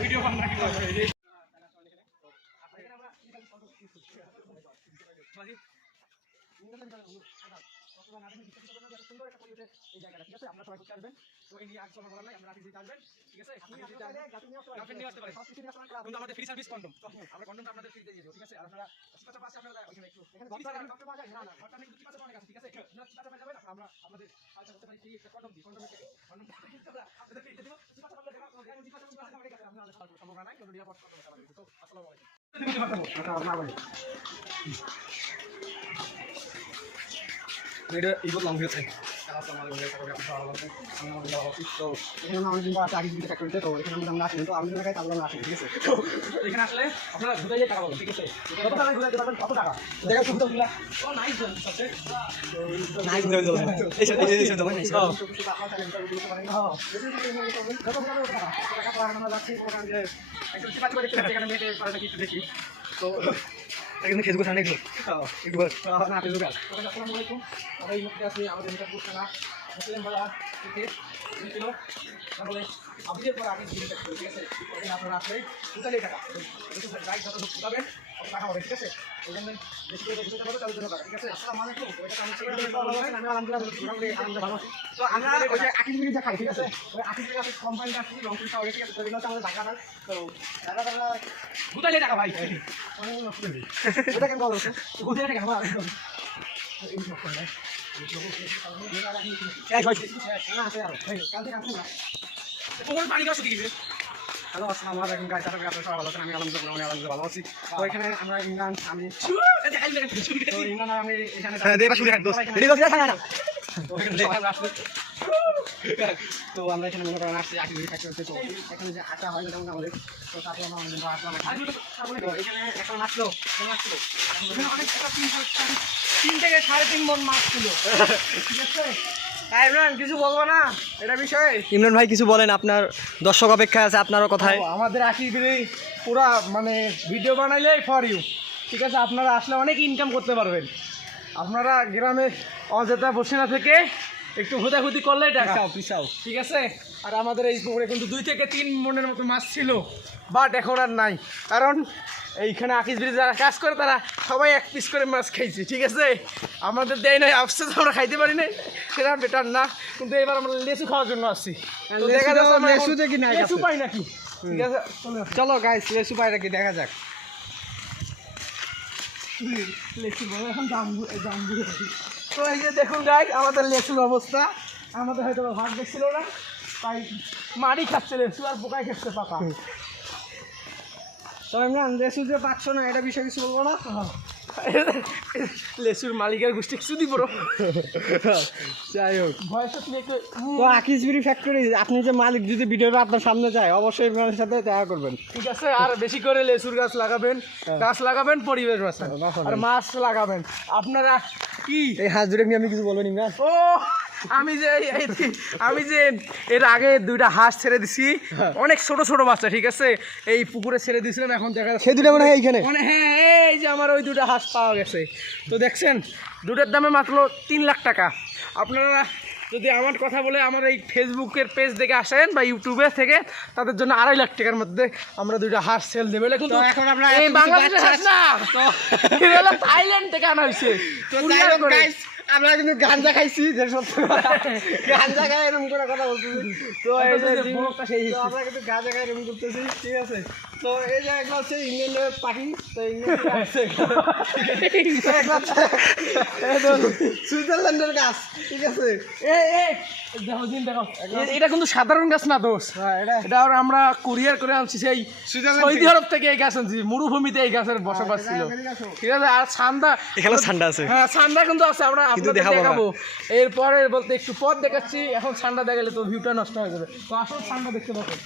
video বানানো কি করবে আমাদের ফ্রি সার্ভিস কন্ডম আমরা কন্ডমটা আপনাদের ফ্রি দিয়ে দিই ঠিক আছে আপনারা চিকিৎসা পাশে আপনারা ওখানে একটু এখানে ডক্টর পাওয়া যায় না ঘরটা নেই চিকিৎসা পাওয়া যায় ঠিক আছে আপনারা চিকিৎসা পাওয়া যাবে আমরা আপনাদের সাহায্য করতে পারি ফ্রি একটা কন্ডম দিই কন্ডম থেকে কন্ডম আমরা আপনাদের ফ্রি দিয়ে দেব চিকিৎসা পাওয়া যাবে এখন চিকিৎসা পাওয়া যাবে আমাদের কাছে আমরা সম্ভাবনা নাই কিন্তু নিরাপদ কন্ডম চালাবো তো আসসালামু আলাইকুম এটা ইগো লং হয়েছে এখানে আসলে আপনারা ঘুরে টাকা পাবেন ঠিক আছে কত টাকা ঘুরাইতে পারবেন কত টাকা দেখা সুবিধাগুলা ও নাইস নাইস হয়ে যাবে এই সব যাবে নাইস কত টাকা পাওয়া আমরা যাচ্ছি ওখানে একটু চিপাচ করে এখানে মেটে পারে কিছু দেখি তো এখানে খেজুর খানে একটু না খেজুর গাছ আসসালামু আলাইকুম আমরা এই মুহূর্তে আছি আমাদের মিটার করতে না মুসলিম বলা থেকে 2 কিলো তাহলে আপডেট করা আগে ঠিক আছে ওখানে আপনারা আসলে টোটালি টাকা একটু রাইট যত ঢুকতে টাকা হবে ঠিক আছে এখানে বেশি করে ঢুকতে পারবে তাহলে টাকা ঠিক আছে আসসালামু আলাইকুম ওইটা আমি চেক করে বলবো আমি আলহামদুলিল্লাহ ভালো তো আমরা ওই যে 80 মিনিট খাই ঠিক আছে ওই 80 মিনিট কোম্পানিটা আছে লং টাইম ঠিক আছে সেগুলো তো আমাদের টাকা না তো দাদা টোটালি টাকা ভাই এটা কেন বলছো টোটালি টাকা ভাই এই সব করে পানি গাছ দিয়েছে হ্যালো আসসালামু আলাইকুম গাইস আপনারা সবাই ভালো আছেন আমি আলহামদুলিল্লাহ ভালো আছি তো এখানে আমরা ইমরান আমি তো ইমরান আমি এখানে দেবা শুরু করে দোস্ত রেডি দোস্ত না না তো আমরা এখানে মনে করেন আসছি আকি ফ্যাক্টরি তো এখানে যে আটা হয় যেমন আমাদের তো তারপর আমরা আসলাম তো এখানে এখন আসলো এখানে অনেক টাকা 3 থেকে 3.5 মণ মাছ ছিল ঠিক আছে ইমরান কিছু বলবো না এটা বিষয়ে ইমরান ভাই কিছু বলেন আপনার দর্শক অপেক্ষা আছে আপনারও কথায় আমাদের আশিবিরি পুরা মানে ভিডিও বানাইলে ফর ইউ ঠিক আছে আপনারা আসলে অনেক ইনকাম করতে পারবেন আপনারা গ্রামে অযথা বসে না থেকে একটু হুদাহুদি করলেই টাকা পিছাও ঠিক আছে আর আমাদের এই পুকুরে কিন্তু 2 থেকে 3 মণের মতো মাছ ছিল বাট এখন আর নাই কারণ এইখানে আকিস ব্রিজ যারা কাজ করে তারা সবাই 1 পিস করে মাছ খাইছে ঠিক আছে আমাদের দেয় নাই আফসোস আমরা খাইতে পারি নাই সেটা বেটার না কিন্তু এবার আমরা লেচু খাওয়ার জন্য আসছি তো দেখা যাচ্ছে লেচু দেখি নাই লেচু পাই নাকি ঠিক আছে চলো গাইস লেচু পাই নাকি দেখা যাক লেচু বড় এখন দাম দিয়ে তো এই যে দেখুন গাইস আমাদের লেচুর অবস্থা আমাদের হয়তো ভাগ দেখছিল না তাই মারি খাচ্ছে লেচু আর পোকাই খাচ্ছে পাকা তো ইমরান লেচু যে পাচ্ছ না এটা বিষয়ে কিছু বলবো না লেচুর মালিকের গোষ্ঠী কিছু দিব যাই হোক ভয়েসটা তুমি একটু তো আকিসবিরি ফ্যাক্টরি আপনি যে মালিক যদি ভিডিওটা আপনার সামনে যায় অবশ্যই ইমরানের সাথে দেখা করবেন ঠিক আছে আর বেশি করে লেচুর গাছ লাগাবেন পরিবেশ বাঁচান আর মাছ লাগাবেন আপনারা কি এই হাত জুড়ে নিয়ে আমি কিছু বলবেন ইমরান ও আমি যে এর আগে 2টা হাঁস ছেড়ে দিছি অনেক ছোট ছোট বাচ্চা ঠিক আছে এই পুকুরে ছেড়ে দিয়েছিলাম এখন দেখা সেই 2টা মনে হয় এইখানে হ্যাঁ এই যে আমার ওই 2টা হাঁস পাওয়া গেছে তো দেখছেন 2টার দামে মাত্র 3 লাখ টাকা আপনারা যদি আমার কথা বলে আমার এই ফেসবুকের পেজ দেখে আসেন বা ইউটিউবে থেকে তাদের জন্য 2.5 লাখ টাকার মধ্যে আমরা 2টা হাঁস সেল দেবো কিন্তু এখন আমরা এই বাংলাদেশের হাঁস না তো থাইল্যান্ড থেকে আনা হয়েছে তো আমরা কিন্তু গাঞ্জা খাইছি যে সত্যি গাঞ্জা খাই এরকম করে কথা বলতেছি তো এই যে আমরা কিন্তু গাঞ্জা খাই এরকম করতেছি ঠিক আছে তো এই যে একটা হচ্ছে ইংল্যান্ডের পার্টি তো সুইজারল্যান্ডের গাছ ঠিক আছে দেখো এটা কিন্তু সাধারণ গাছ না দোষ এটা আমরা কুরিয়ার করে আনছি সেই সৌদি আরব থেকে এই গাছ আনছি মরুভূমিতে এই গাছের বসবাস ছিল ঠিক আছে আর ঠান্ডা এখানে ঠান্ডা আছে হ্যাঁ ঠান্ডা কিন্তু আছে আমরা আপনাদের দেখাবো এরপরে বলতে একটু পথ দেখাচ্ছি এখন ঠান্ডা দেখালে তো ভিউটা নষ্ট হয়ে যাবে তো আসলে ঠান্ডা দেখতে পাবেন